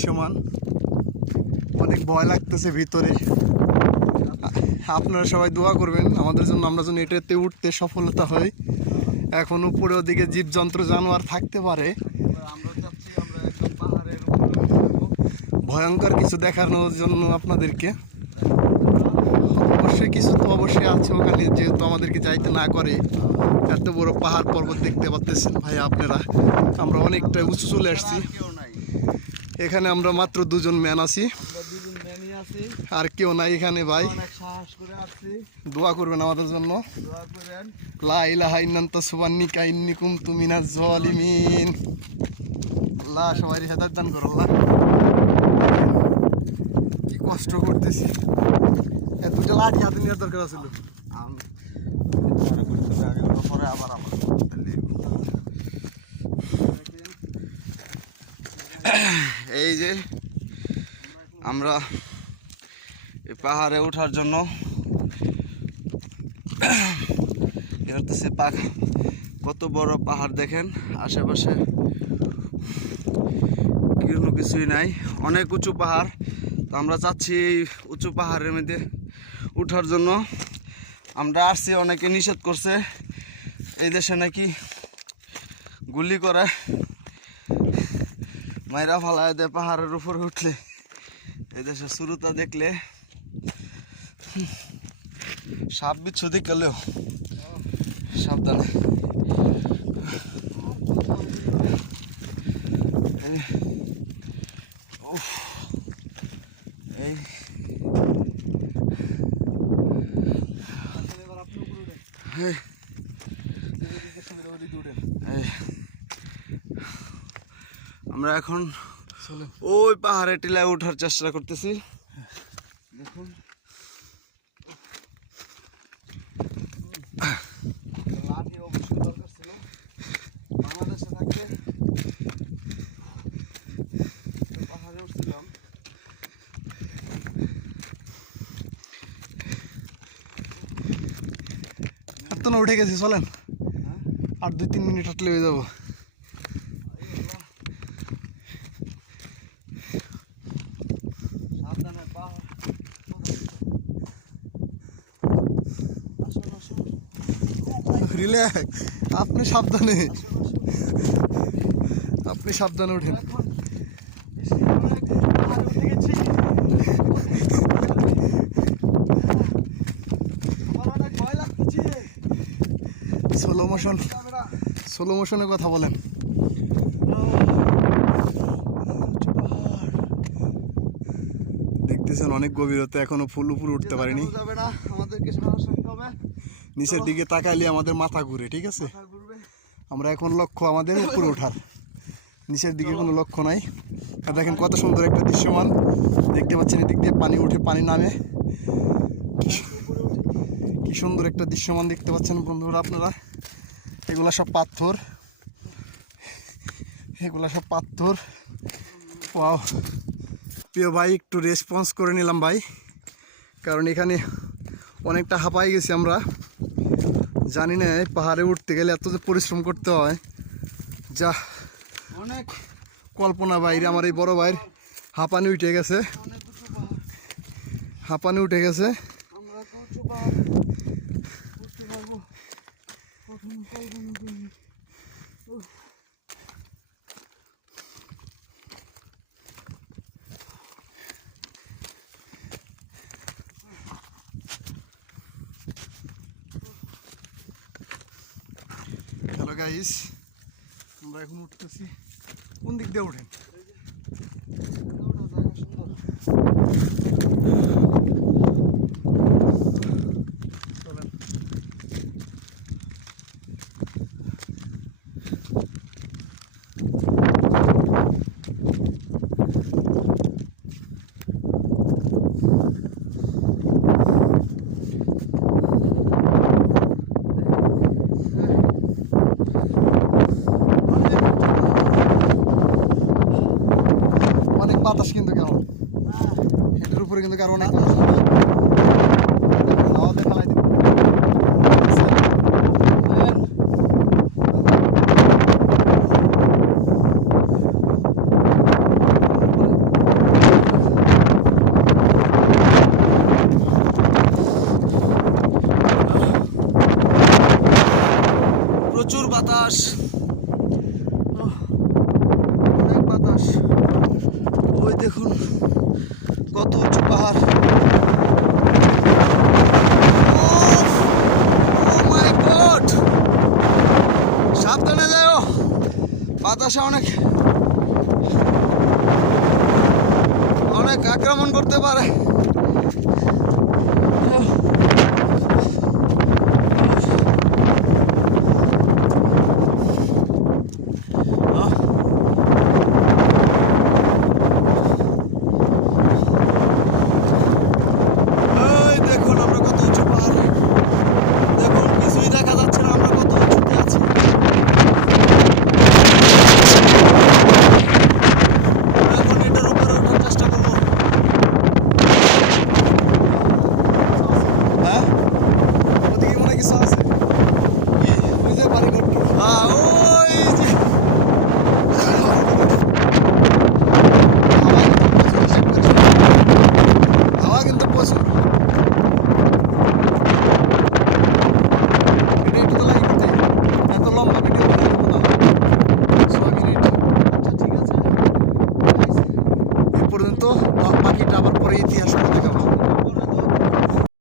দৃশ্যমান। অনেক ভয় লাগতেছে ভিতরে। আপনারা সবাই দোয়া করবেন আমাদের জন্য, আমরা যেন এটাতে উঠতে সফলতা হই। এখন উপরে ওদিকে জীবজন্তু জানোয়ার থাকতে পারে, ভয়ঙ্কর কিছু দেখানোর জন্য আপনাদেরকে। অবশ্যই কিছু তো অবশ্যই আছে ওখানে, যেহেতু আমাদেরকে যাইতে না করে। এত বড় পাহাড় পর্বত দেখতে পাচ্ছেন ভাই আপনারা, আমরা অনেকটা উঁচু চলে আসছি। এখানে আমরা মাত্র দুজন ম্যান আছি, আর কেউ নাই এখানে ভাই। দোয়া করবেন আমাদের জন্য। লা ইলাহা ইল্লাল্লাহ সুবহানাকা ইন্নী কুনতু মিনাজ জালিমিন। আল্লাহ সবাই হেদায়েত দান করো আল্লাহ। কি কষ্ট করতেছি, দুটো লাঠি হাতে নেওয়ার দরকার ছিল। এই যে আমরা এই পাহাড়ে ওঠার জন্য কত বড় পাহাড় দেখেন, আশেপাশে কোনো কিছুই নাই, অনেক উঁচু পাহাড়। তো আমরা চাচ্ছি এই উঁচু পাহাড়ের মধ্যে ওঠার জন্য। আমরা আসছি, অনেকে নিষেধ করছে, এই দেশে নাকি গুলি করে মাইরা ফালায় দেয় পাহাড়ের উপরে উঠলে। এই দেশে শুরুটা দেখলে সাপ বিচ্ছু দেখলেও সাবধানে। এই আমরা এখন ওই পাহাড়ে টিলায় ওঠার চেষ্টা করতেছি। দেখুন লাঠি অবশ্যই দরকার ছিল, বাংলাদেশে থাকতে পাহাড়ে উঠছিলাম। তো না উঠে গেছি, চলেন আর 2-3 মিনিট হাঁটলে হয়ে যাবো। রিল্যাক্স, আপনি সাবধানে, আপনি সাবধানে উঠেন। স্লো মোশনে কথা বলেন। দেখতেছেন অনেক গভীরতা, এখনো ফুল উপরে উঠতে পারিনি। নিচের দিকে তাকাইলে আমাদের মাথা ঘুরে, ঠিক আছে? আমরা এখন লক্ষ্য আমাদের উপরে ওঠার, নিচের দিকে কোনো লক্ষ্য নাই। আর দেখেন কত সুন্দর একটা দৃশ্যমান দেখতে পাচ্ছেন, এদিক দিয়ে পানি উঠে পানি নামে, কি সুন্দর একটা দৃশ্যমান দেখতে পাচ্ছেন বন্ধুরা আপনারা। এগুলা সব পাথর, এগুলা সব পাথর। ওয়াও প্রিয় ভাই, একটু রেসপন্স করে নিলাম ভাই, কারণ এখানে অনেকটা হাঁপাই গেছি আমরা। জানি না পাহাড়ে উঠতে গেলে এত যে পরিশ্রম করতে হয়, যা অনেক কল্পনা বাইরে। আমার এই বড় ভাইয়ের হাঁপানি উঠে গেছে, হাঁপানি উঠে গেছে। হ্যালো গাইস, আমরা এখন উঠতেছি। কোন দিক দিয়ে উঠেন? বাতাস কিন্তু কেমন, এটার উপরে কিন্তু কারণ হাওয়াতে ফেলাই দিব। প্রচুর বাতাস, অনেক বাতাস। ওই দেখুন কত উঁচু পাহাড়। ও মাই গড, সাবধানে যাও, বাতাসে অনেক অনেক আক্রমণ করতে পারে।